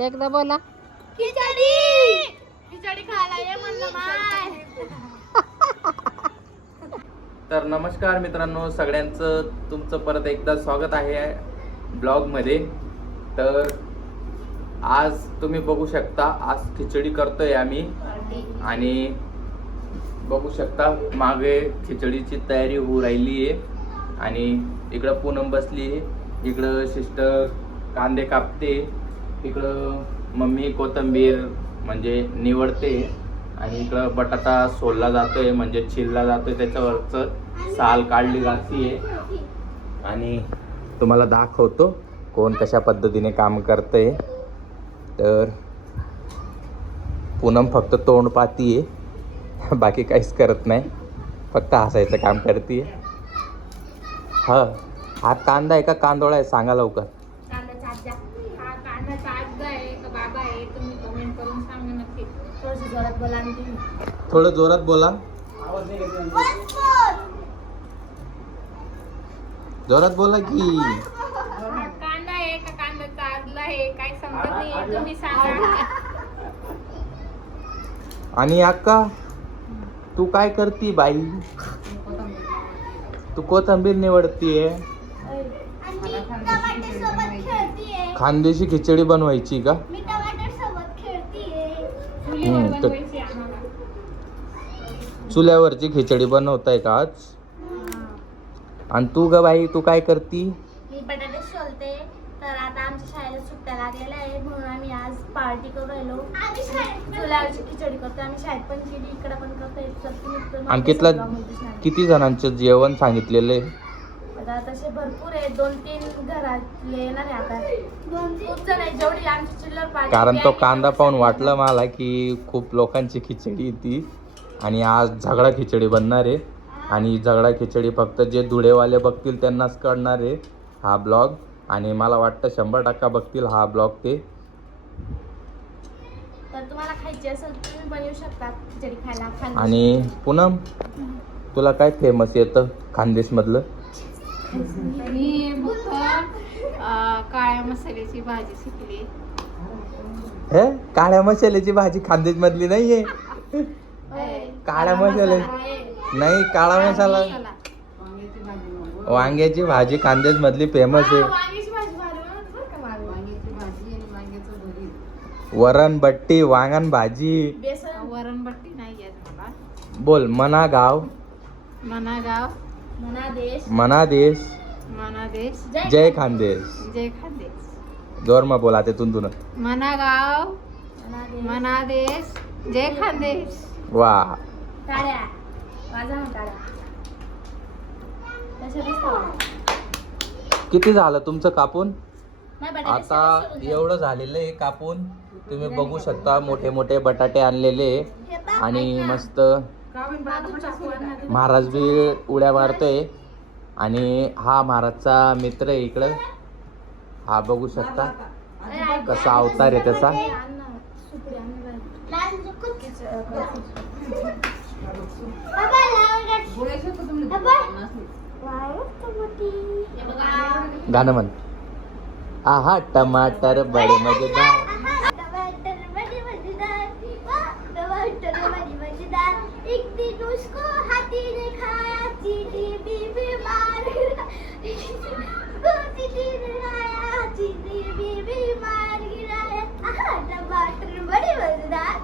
एकदा बोला. खिचडी खिचडी खायला ये म्हणलं माय. तर नमस्कार मित्रांनो, सगळ्यांचं तुमचं परत एकदा स्वागत आहे ब्लॉगमध्ये. तर आज तुम्ही बघू शकता, आज खिचडी करतोय आम्ही आणि बघू शकता मागे खिचडीची तयारी होऊ राहिली आहे. आणि इकडं पूनम बसली आहे, इकडं सिस्टर कांदे कापते, इकडं मम्मी कोथिंबीर म्हणजे निवडते आणि इकडं बटाटा सोलला जातोय म्हणजे चिरला जातोय, त्याच्यावरचं साल काढली जाते. आणि तुम्हाला दाखवतो कोण कशा पद्धतीने काम करतंय. तर पूनम फक्त तोंड पाहतीये, बाकी काहीच करत नाही, फक्त हसायचं काम करते. हा कांदा आहे का कांदोळा आहे सांगा लवकर. थोडं जोरात बोला. जोरात बोला की. कांदा आहे का कांदा चालला आहे काय समजत नाही, तुम्ही सांगा. आणि अक्का तू काय करती बाई? तू कोथिंबीर निवडतीये, खानदेशी खिचडी बनवायची का? चुल्यावरची खिचडी बनवताय का आज? आणि तू ग बाई तू काय करती? मी बटाटे सोलते. तर आता आमच्या शाळेला सुट्ट्या लागलेल्या आहे म्हणून आम्ही आज पार्टी करू राहिलो. चुल्यावरची खिचडी करतो. आम्ही शाळेत पण केली, इकडे पण करतो. आणि किती जणांचं जेवण सांगितलेलं आहे? आता तसे भरपूर आहे, 2-3 घरातले येणार आहे. आता खूप जण आहे, जेवढी आमची चिल्लर पार्टी. कारण तो कांदा पाहून वाटलं मला की खूप लोकांची खिचडी ती, आणि आज झगडा खिचडी बनणार आहे. आणि झगडा खिचडी फक्त जे धुळेवाले बघतील त्यांनाच कळणार आहे हा ब्लॉग. आणि मला वाटतं 100% बघतील हा ब्लॉग ते. तर तुम्हाला खायची असेल तुम्ही बनवू शकता खिचडी खायला. आणि पूनम तुला काय फेमस येतं खानदेशमधलं? मी काळ्या मसाल्याची भाजी शिकली. हे काळ्या मसाल्याची भाजी खानदेशमधली नाहीये. काळ्या मसाला नाही, काळा मसाला वांग्याची भाजी खानदेश मधली फेमस आहे. वरण बट्टी वांगण भाजी. वरण बट्टी नाही येत मला. बोल मनागाव. मनागाव मनादेश मनादेश मनादेश जय खानदेश. जय खानदेश. जोर मग बोला ते तुन मनागाव मनादेश जय खानदेश. वा टाळ्या वाजा ना टाळ्या. किती झालं तुमचं कापून? नाही, बटाटे आता सोलून द्या. एवढं झालेलं आहे कापून. तुम्ही बघू शकता मोठे मोठे बटाटे आणलेले आणि मस्त महाराज बी उड्या मारतोय. आणि हा महाराजचा मित्र आहे इकडं, हा बघू शकता कसा अवतार आहे त्याचा. गाणं म्हण. आहा टमाटर बडे मजेदार. एक दिन उसको हाथी ने खाया, चींटी भी बीमार गिरा. चींटी ने खाया, चींटी भी बीमार गिराया. टमाटर बड़े मजेदार,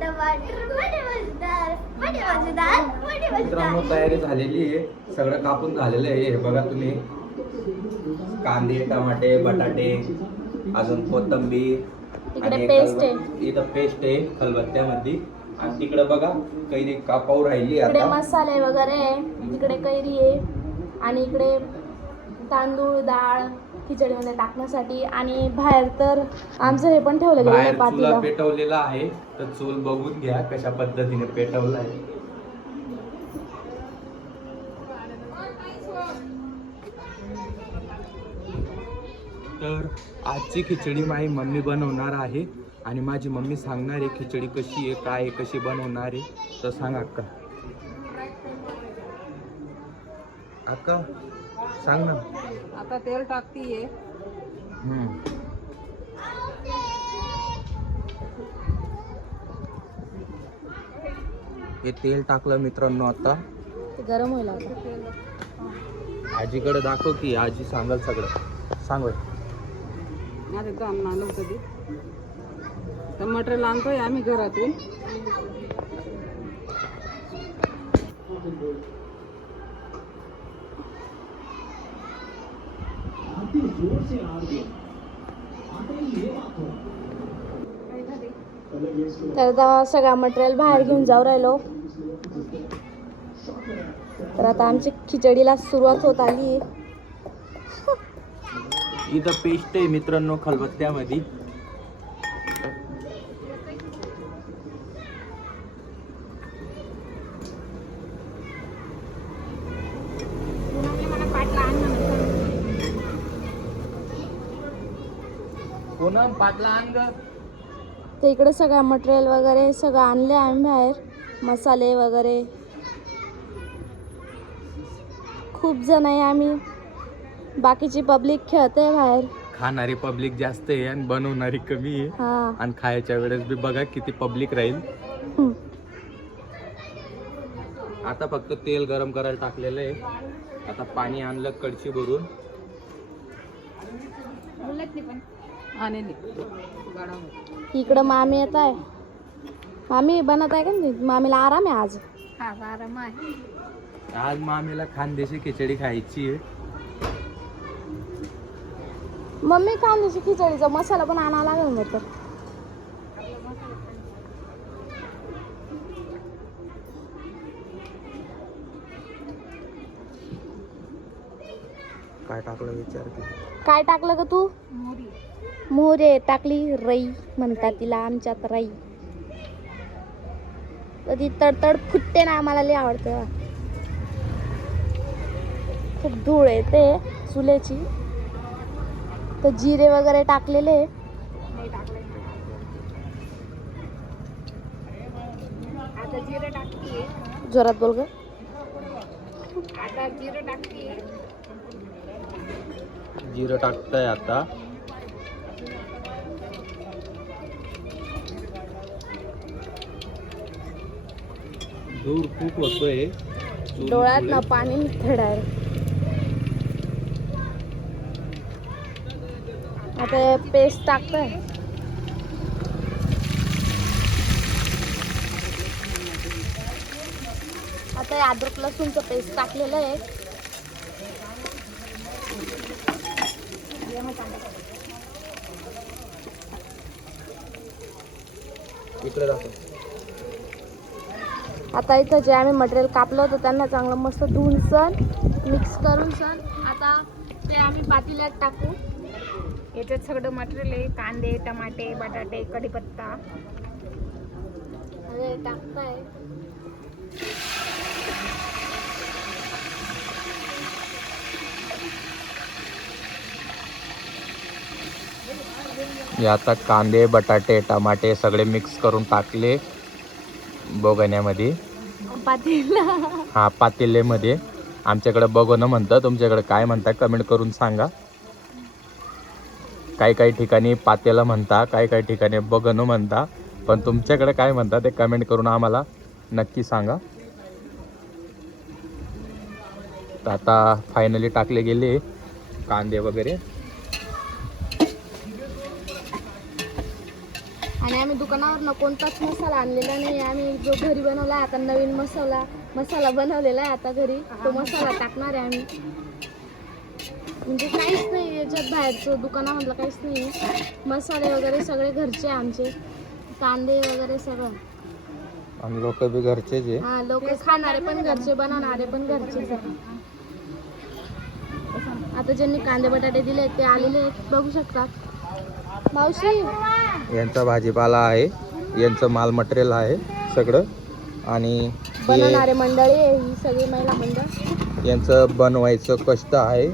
टमाटर बड़े मजेदार, बड़े मजेदार, बड़े मित्रांनो मजेदार. तयारी झालेली आहे, सगळं कापून झालेलं आहे. हे बघा तुम्ही, कांदे टमाटे बटाटे अजून कोथिंबीर इकडे पेस्ट आहे, इथं पेस्ट आहे खलबत्त्यामध्ये. आणि तिकडे बघा कैरी कापाऊ राहिली इकडे आता. मसाले वगैरे आहे, इकडे कैरी आहे आणि इकडे तांदूळ डाळ खिचडीमध्ये टाकण्यासाठी. आणि बाहेर तर आमचं हे पण ठेवलं गेलं बाहेर चुला पातीला. पेटवलेला आहे, तर चूल बघून घ्या कशा पद्धतीने पेटवला आहे. तर आजची खिचडी माझी मम्मी बनवणार आहे आणि माझी मम्मी सांगणार आहे खिचडी कशी आहे काय आहे कशी बनवणार आहे. तर सांग अक्का. अक्का सांग ना. आता तेल टाकतीये. हे तेल टाकलं मित्रांनो आता. ते गरम होईल आता. आजीकडे दाखव की आजी सांगाल सगळं. सांग बाई. माझं काम आणलं कधी तर मटेरियल आणतोय आम्ही घरातून. तर आता सगळा मटेरियल बाहेर घेऊन जाऊ राहिलो. तर आता आमची खिचडीला सुरुवात होत आली. इथं पेस्ट आहे मित्रांनो खलबत्त्यामध्ये. पूनम पाटला आण ग. तर इकडे सगळं मटेरियल वगैरे सगळं आणले आम्ही बाहेर. मसाले वगैरे खूप जण आहे आम्ही. बाकीची पब्लिक खेळते बाहेर. खाणारी पब्लिक जास्त आहे आणि बनवणारी कमी आहे. हा. आणि खायच्या वेळेस बी बघा किती पब्लिक राहील. आता फक्त तेल गरम करायला टाकलेलं आहे. आता पाणी आणलं कळशी भरून. आणि इकडं मामी येत आहे. मामी बनत आहे का नाही? मामीला आराम आहे आज. हा आराम आहे. आज मामीला खानदेशी खिचडी खायची आहे. मम्मी कांद्याची खिचडीचा मसाला पण आणावा लागेल मग. तर काय टाकलं विचार की. काय टाकलं ग तू? मोहरी टाकली. रई म्हणतात तिला आमच्यात. रई कधी तडतड फुटते ना. आम्हाला लई आवडते. खूप धूळ येते चुल्याची. तर जिरे वगैरे टाकलेले. आता जिरं टाकते. जोरात बोल ग. आता जिरं टाकते. जिरं टाकताय आता. दूर खूप होतोय. डोळ्यात ना पाणी निघतं डायरेक्ट. आता पेस्ट टाकतोय. आता हे अद्रक लसूणचं पेस्ट टाकलेलं आहे. इकडे दाखव. आता इथं जे आम्ही मटेरियल कापलं होतं त्यांना चांगलं मस्त धुवून सण मिक्स करून सण आता ते आम्ही पातेल्यात टाकू. याच्यात सगळं मटेरियल आहे. कांदे, टमाटे, बटाटे, कढीपत्ता. अरे टाकताय. हे आता कांदे बटाटे टमाटे सगळे मिक्स करून टाकले बघण्यामध्ये. पातेला. हा पातेल्यामध्ये. आमच्याकडे बघणं म्हणतं. तुमच्याकडे काय म्हणता कमेंट करून सांगा. काही काही ठिकाणी पातेला म्हणता, काही काही ठिकाणी बघणं म्हणता. पण तुमच्याकडे काय म्हणता ते कमेंट करून आम्हाला नक्की सांगा. तर आता फायनली टाकले गेले कांदे वगैरे. आणि आम्ही दुकानावर कोणताच मसाला आणलेला नाही. आम्ही जो घरी बनवला आता नवीन मसाला बनवलेला आहे. आता घरी तो मसाला टाकणार आहे आम्ही. म्हणजे काहीच नाही याच्यात बाहेरचं दुकानामधलं काहीच नाही. मसाले वगैरे सगळे घरचे आमचे. कांदे वगैरे सगळं. आणि लोक बी घरचेच आहे. हा लोक खाणारे पण घरचे बनवणारे पण घरचेच आहे. आता ज्यांनी कांदे बटाटे दिले ते आलेले आहेत बघू शकतात. मावशी यांचा भाजीपाला आहे. यांचं माल मटेरियल आहे सगळं. आणि बनवणारे मंडळी आहे ही सगळी महिला मंडळ. यांचं बनवायचं कष्ट आहे.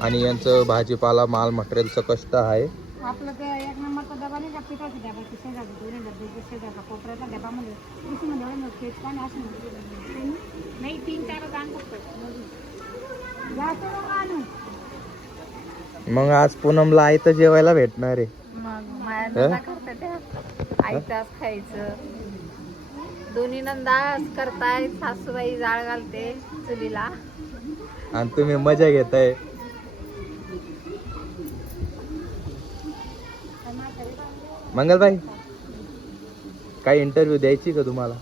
आणि यांचं भाजीपाला माल मटेरियलचं कष्ट आहे. आपलं ते एक नंबरचा डबा नाही का पिठाचा डबा. शेजारचा दोन्ही डबे शेजारचा कोपऱ्याचा डबामध्ये कृषीमध्ये एवढं तेच पाणी असं नाही. 3-4 आणू जास्त आणू. मग आज पूनमला आई तर जेवायला भेटणार आहे. मग माझ्या करतात त्या आईचाच खायचं. दोन्ही नंदा करताय, सासूबाई जाळ घालते चुलीला. आणि तुम्ही मजा घेताय. मंगलबाई, काय इंटरव्ह्यू द्यायची का तुम्हाला?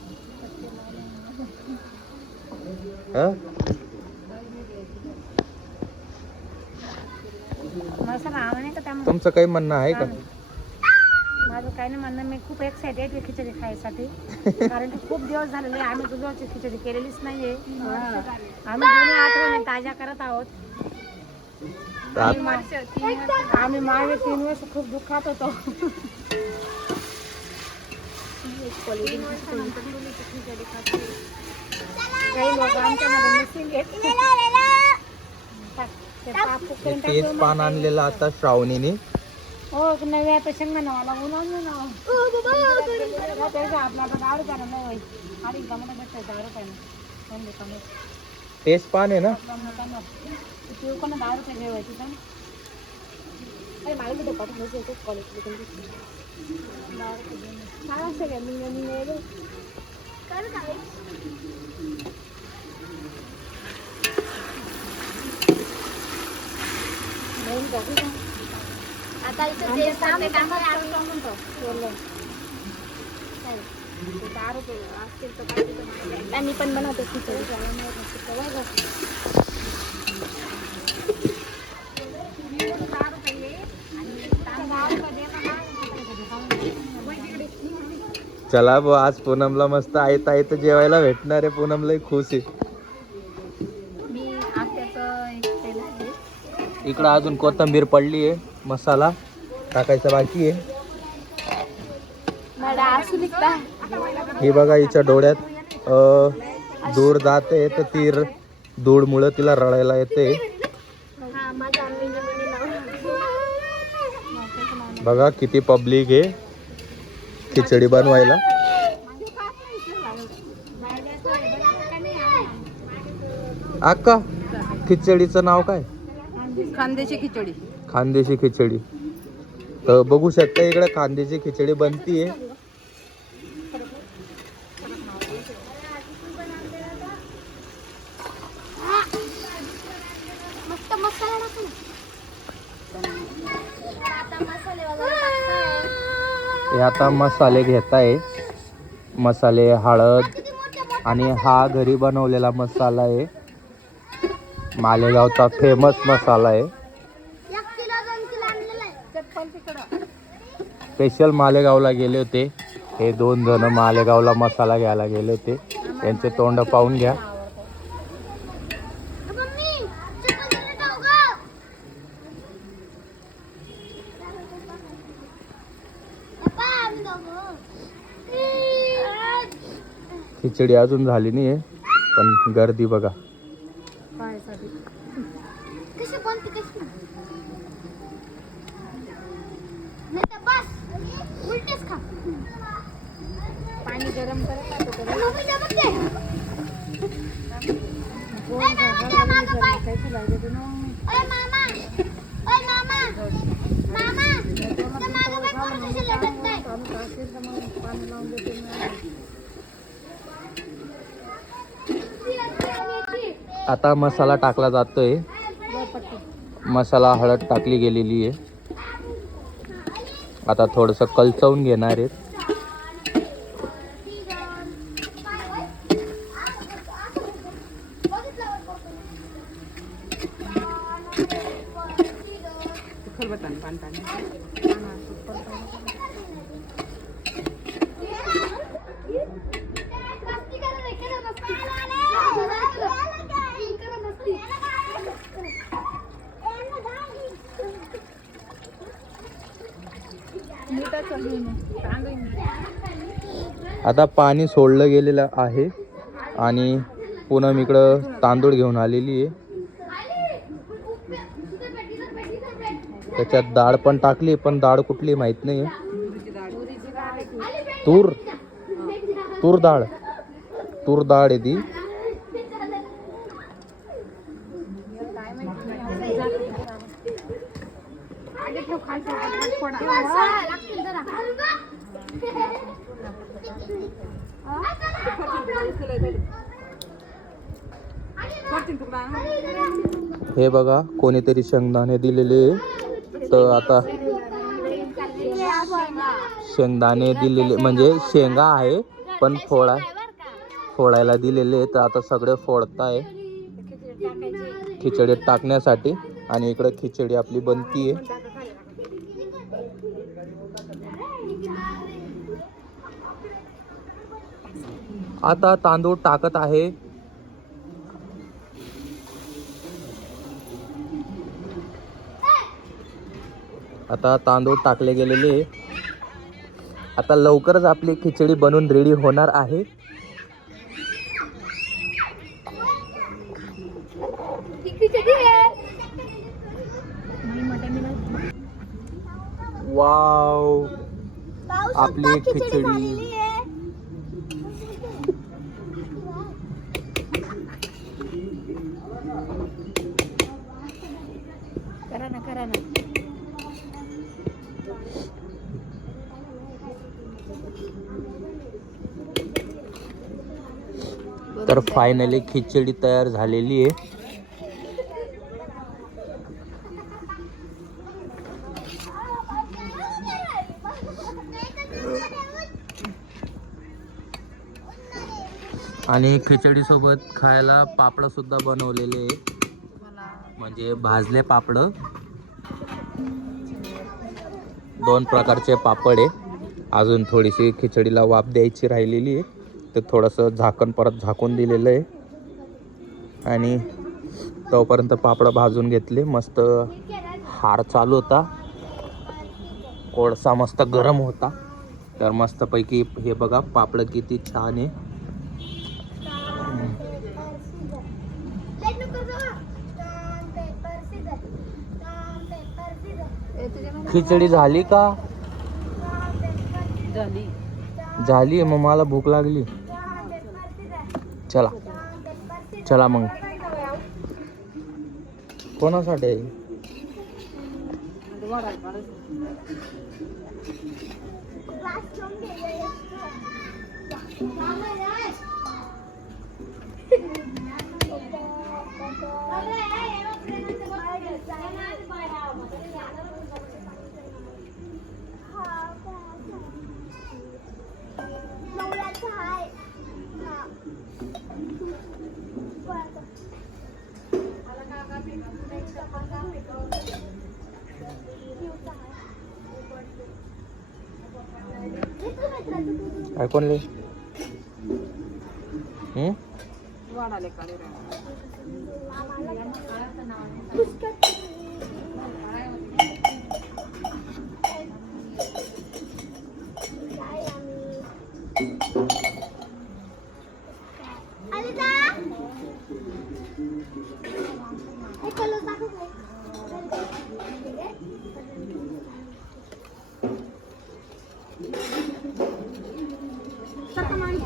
मसाला हवा नाही का त्यामुळे? तुमचं काही म्हणणं आहे का? माझं काय नाही म्हणणं, मी खूप एक्साइटेड आहे खिचडी खायसाठी. कारण की खूप दिवस झालेले आम्ही दुधाची खिचडी केलेलीच नाहीये. आम्ही जुनी आठवणी ताज्या करत आहोत. आम्ही मागे 3 वर्ष खूप दुःखात होतो. 3 वर्षानंतर चुलीची खिचडी खाते. काही लोक आमच्यामध्ये मिसिंग आहेत. ते पापू करून तेच टाकलं पान आणलेलं आता श्रावणीने. हो नव्या आता शेंगदाणावाला उन्हाळून ना आपला 10 रुपयानं नाही होईल. आणि जमलं भेटतं 10 रुपयानं. तेच पान आहे ना? तू कोणा 10 रुपये जेवायची का? आता इथं जे सामने टाकले आम्ही आम्ही पण बनवतो खिचडी. चला भाऊ, आज पूनमला मस्त आयता आयता जेवायला भेटणार आहे. पूनमला खुश आहे. मी आत्याचं एक तेल आहे. इकडं अजून कोथिंबीर पडली आहे, मसाला टाकायचा बाकी आहे. मला असू दिसता. ही बघा, हिच्या डोळ्यात दूर जाते तर ती दूरमुळं तिला रडायला येते. हा माझ्या आम्हीने बघा किती पब्लिक आहे खिचडी बनवायला. अक्का, खिचडीचं नाव काय? खानदेशी खिचडी. खानदेशी खिचडी. तर बघू शकता इकडे खानदेशी खिचडी बनतीये. मस्त मसाला टाकला. आता मसाले वगैरे टाकताय. हे आता मसाले घेताय. मसाले, हळद आणि हा घरी बनवलेला मसाला आहे. मालेगावचा फेमस मसाला आहे. स्पेशल मालेगावला गेले होते हे 2 जण. मालेगावला मसाला घ्यायला गेले होते. त्यांचे तोंड पाहून घ्या. खिचडी अजून झाली नाही आहे, पण गर्दी बघा. पाणी गरम करत आता मसाला टाकला जातोय. मसाला, हळद टाकली गेलेली आहे. आता थोडंसं कलचवून घेणार आहेत. आता पाणी सोडलं गेलेलं आहे आणि पूनम इकडं तांदूळ घेऊन आलेली आहे. त्याच्यात डाळ पण टाकली, पण डाळ कुठली माहित नाही. तूर डाळ आहे ती. हे बघा कोणीतरी शेंगदाणे दिलेले तर आता शेंगदाणे दिलेले म्हणजे शेंगा आहे पण फोडायला दिलेले तर आता सगळे फोडताय खिचडीत टाकण्यासाठी आणि इकडे खिचडी आपली बनतीये. आता तांदूळ टाकत आहे. आता तांदूळ टाकले गेलेले. आता लवकरच आपली खिचडी बनून रेडी होणार आहे. वाव आपली खिचडी करा ना तर फायनली खिचडी तयार झालेली आहे. आणि खिचडी सोबत खायला पापड सुद्धा बनवलेले म्हणजे भाजले पापड. 2 प्रकारचे पापड आहे. अजून थोडीशी खिचडीला वाफ द्यायची राहिलेली आहे तर थोडंसं झाकण परत झाकून दिलेलं आहे आणि तोपर्यंत पापड भाजून घेतले. मस्त हार चालू होता. कोळसा मस्त गरम होता तर मस्तपैकी हे बघा पापड किती छान आहे. खिचडी झाली का? झाली मग मला भूक लागली. चला मग कोणासाठी? काय कोणले?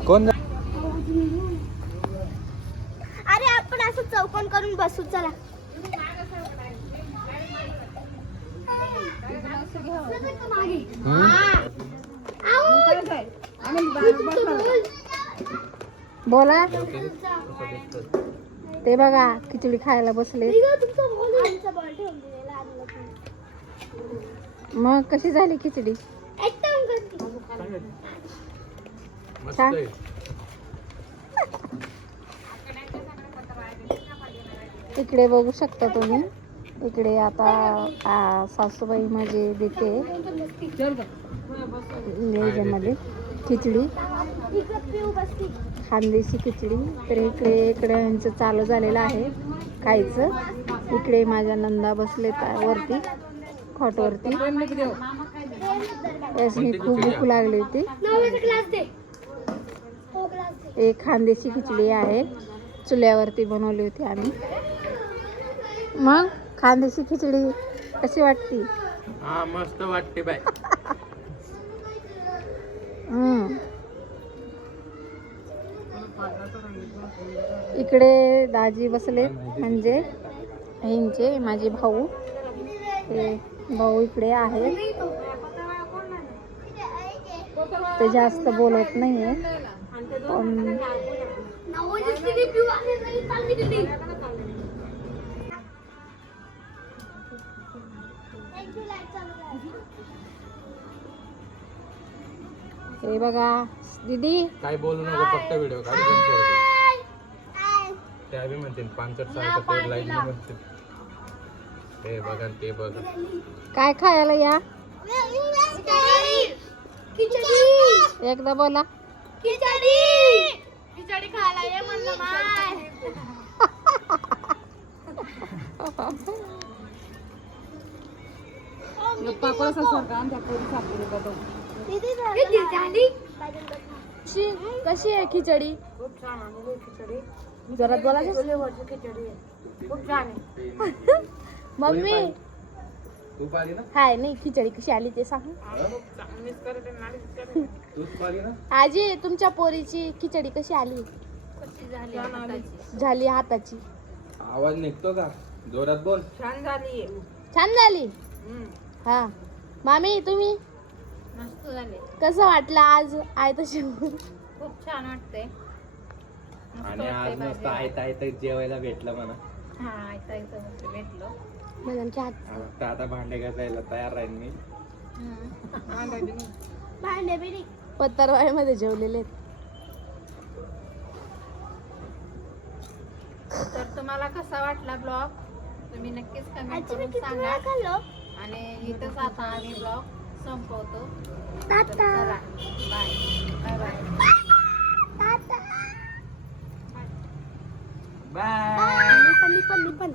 कोण? अरे आपण असं चौकोन करून बसू चला. बोला. ते बघा खिचडी खायला बसले. मग कशी झाली खिचडी? छान. इकडे बघू शकता तुम्ही. इकडे आता सासूबाई माझी देते मध्ये खिचडी, खानदेशी खिचडी. तर इकडे यांचं चालू झालेलं आहे खायचं. इकडे माझ्या नंदा बसले वरती खॉटवरती. यासनी खूप भूक लागली होती. एक खानदेशी खिचडी आहे, चुल्यावरती बनवली होती आम्ही. मग खानदेशी खिचडी कशी वाटती? हा मस्त वाटते बाय. इकडे दाजी बसले म्हणजे ह्यांचे माझे भाऊ. ते भाऊ इकडे आहेत. ते जास्त बोलत नाहीये. हे बघा दीदी काय बोलू नको, फक्त व्हिडिओ काढ. त्या बी म्हणतील पांचट सारखं ते लाईन म्हणतील. हे बघा ते बघा. काय खायला या एकदा बोला. खिचडी खायला ये म्हणलं माय. पाकोळा सारखा आणि त्या पोरी सापडले का तो. कशी आहे खिचडी? खूप छान आहे खिचडी. जरा बोला की. खिचडी आहे खूप छान आहे. मम्मी तूप आली ना, हाय नाही खिचडी कशी आली ते सांग. तूप आली ना. आजी तुमच्या पोरीची खिचडी कशी आली? झाली हाताची. आवाज निघतो का? जोरात बोल. छान झाली. छान झाली. हा मामी तुम्ही मस्त झाले. कसं वाटलं आज आहे तशी? खूप छान वाटतंय. आणि आज मस्त आयता जेवायला भेटलं म्हणा. हा ऐकायचं मस्त भेटलो. मॅडमच्या हात फक्त आता भांडे घासायला तयार राहील मी. पत्तरवाळीमध्ये जेवलेले आहेत. तर तुम्हाला कसा वाटला ब्लॉग तुम्ही नक्कीच कमेंट करून सांगा. आणि इथंच आता आम्ही ब्लॉग संपवतो. चला बाय बाय बाय. बाय. पण